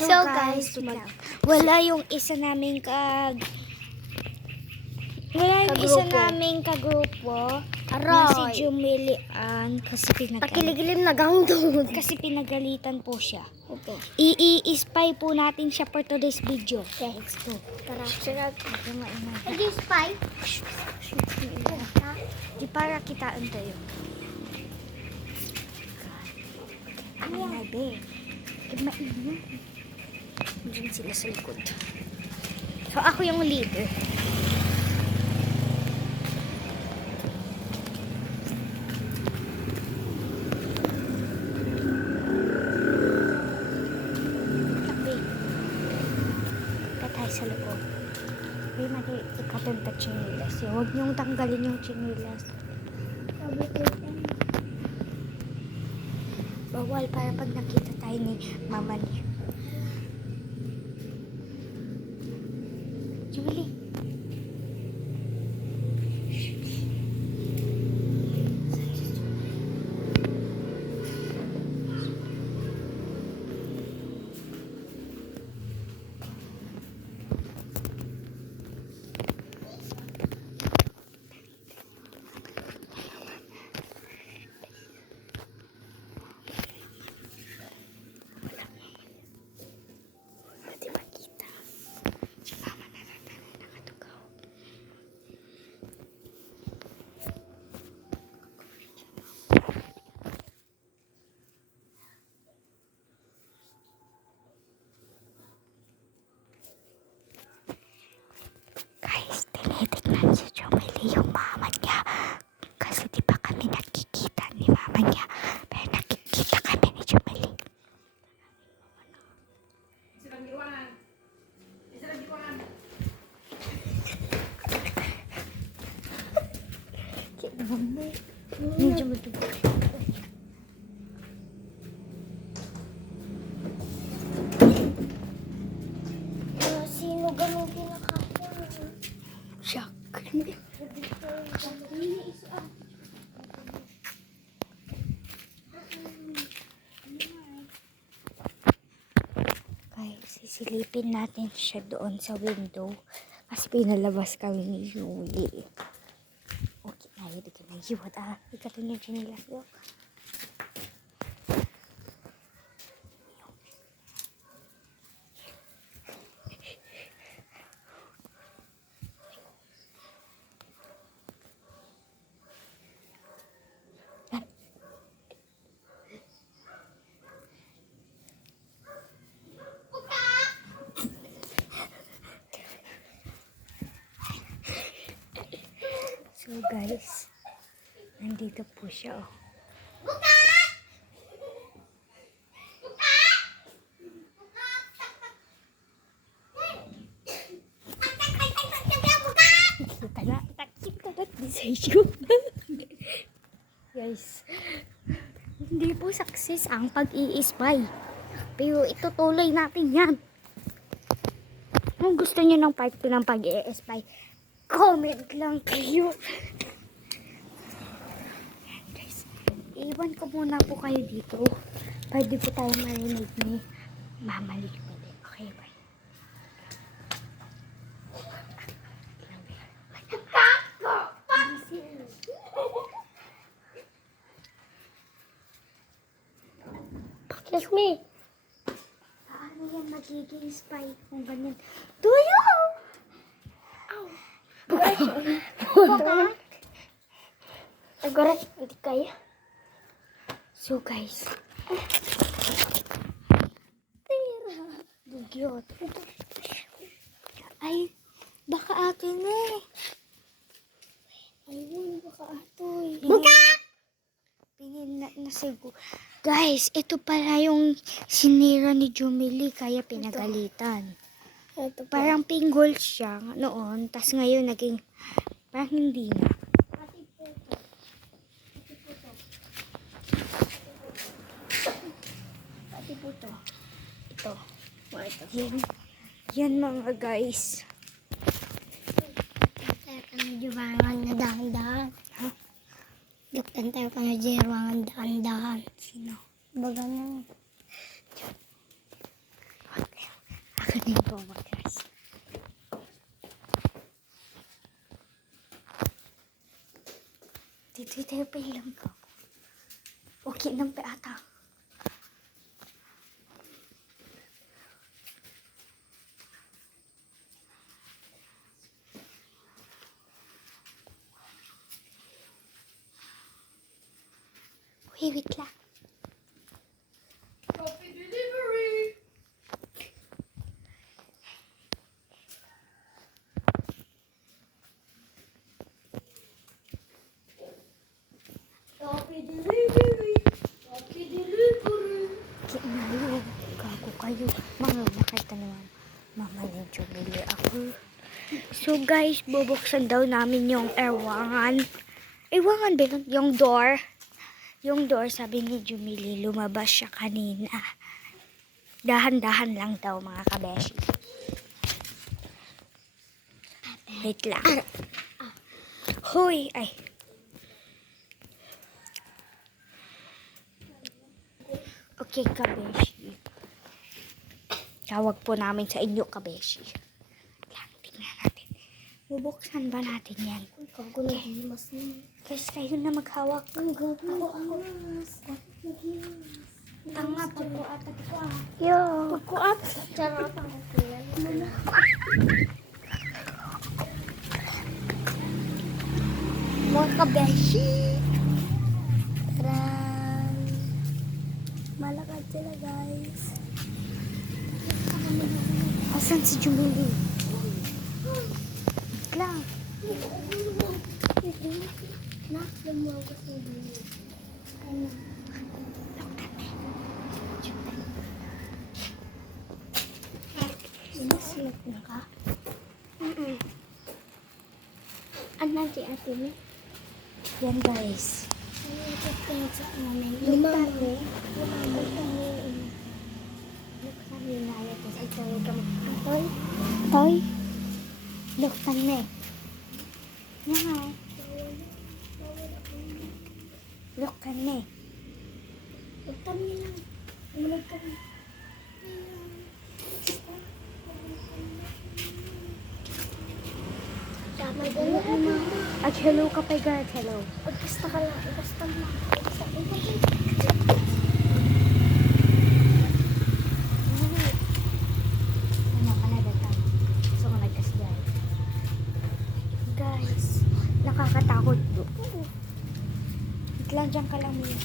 So guys, wala yung isa naming kagrupo na si Jumilian kasi Pakiliglim na gangdong. kasi pinagalitan po siya. Okay. I-spy po natin siya for today's video. Okay. Let's go. Tara. Hindi spy. Di para kitaan tayo. Ano nga be? Maingat. Diyan sila sa likod. So ako yung leader. Sa likod. Hindi mali ikatenta chinilas. Huwag niyong tanggalin yung chinilas. Bawal para pag nakita tayo ni mama niya. Julie. Tinitignan si Jumeli yung mama niya. Kasi di ba kami nakikita ni mama niya. Pero nakikita kami ni Jumeli. Medyo matubo. Sino ganun pinakapon? Shock. Guys, sisilipin natin siya doon sa window. Kasi pinalabas kami ni Julie. Okay, ayun ito na hiwat. Ikatin yung chinilas yun. So guys, nandito po siya. Kita na, takita na decision. Guys, hindi po success ang pag-i-spy. Pero itutuloy natin yan. Kung gusto niyo ng part 2 ng pag-i-spy, comment lang kayo. Guys, iwan ko muna po kayo dito. Pwede po tayo marinig ni Mama Lee. Okay, bye. Kiss me. Paano yan magiging spy kung ganyan? Tuyo! Baka? Agora, hindi kaya. So guys, dugyot. Ay, baka akin eh. Ayun, baka atoy. Buka! Pingin na siguro. Guys, ito pala yung sinira ni Jumeli kaya pinagalitan. Ito pa. Parang pinggol siya noon, tas ngayon naging parang hindi na. Pati po to. Ito. Ito. Yan mga guys. Tayo ka medyo bangan na dahan-dahan. Ha? Duktan tayo ka medyo bangan dahan-dahan. Sino? Baga na. Kanin po guys. Dito tayo pa ilang ka. Okay nang pa ata. Wait lang. Coffee delivery. Coffee delivery. Coffee delivery. Kinayo. Gago kayo. Mga nakita naman. Mama ni Jubilee ako. So guys, bubuksan daw namin yung ewangan. Ewangan ba yun? Yung door. Yung door, sabi ni Jubilee, lumabas siya kanina. Dahan-dahan lang daw mga kabeshi. Wait lang. Hoy! Ay. Okay, kabeshi. Tawag po namin sa inyo, kabeshi. Lang, tingnan natin. Bubuksan ba natin yan? Ikaw ko naghimas na. Guys, kayo na maghawak. Ang gago. Ako. Tanga po po ata ko ah. Yo. Pagkuat. Charot ang kuyan. Mga kabeshi. Taran. Malakad sila guys. Asan si Jubilee? Lang. Nak, lumuha ko sa iyo. Ano? Sinusunod na ka? Ano si ate mo? Yan guys. Ano yung pinagsak namin? Lumang. Luksan mo na yun. Tapos ito yung gamit. Toy? Toy. Luktan me. Yan. Luktan me. Luksan mo lang. Luksan mo. Tama din mo. At hello ka pa guys. Hello. Pagkasta ka lang. Pagkasta mo. Ano ka na datang? So ka nagkasgay. Guys. Nakakatakot to. Wait lang dyan ka lang muna.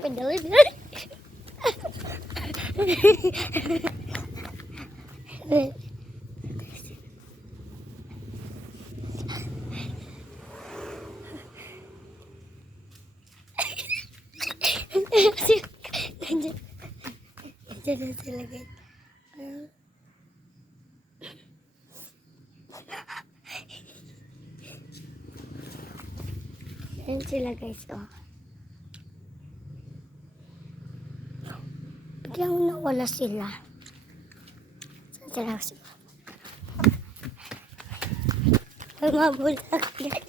Pag-deliver. Nandiyan sila guys. Nandiyan sila guys. Oh. Biglang nawala sila. Saan sila? Mga bulak yan.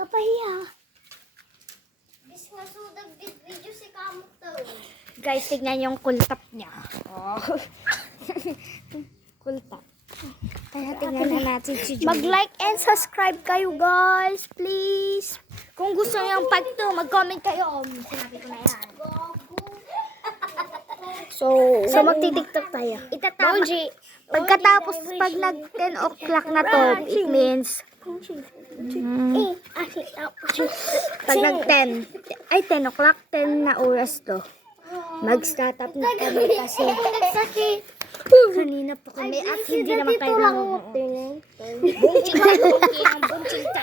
Kapahiya. Bis nga sudag video si Kamot daw. Guys, tignan yung kultap niya. Oh. Kultap. Kaya tingnan na natin si Julie. Mag-like and subscribe kayo guys, please. Kung gusto niyo yung part 2, mag-comment kayo. Sinabi ko na yan. So magti-tiktok tayo. Itatama. Pagkatapos, pag nag 10 o'clock na to, it means, pag nag 10, ay 10 o'clock, 10 na oras to. Mag-start up na kami kasi kanina pa kami at hindi naman kayo nanonood. Bunching lang, bunching ang bunching ta.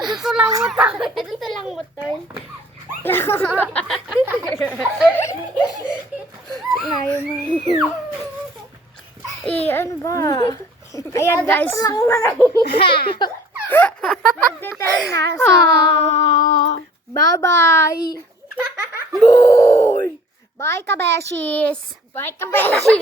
Ito lang motor. Ito lang motor. Layo mo. Ano ba? Ayan guys. Magdatan na. So, bye-bye. Bye! Bye, kabeshis. Bye, kabeshi.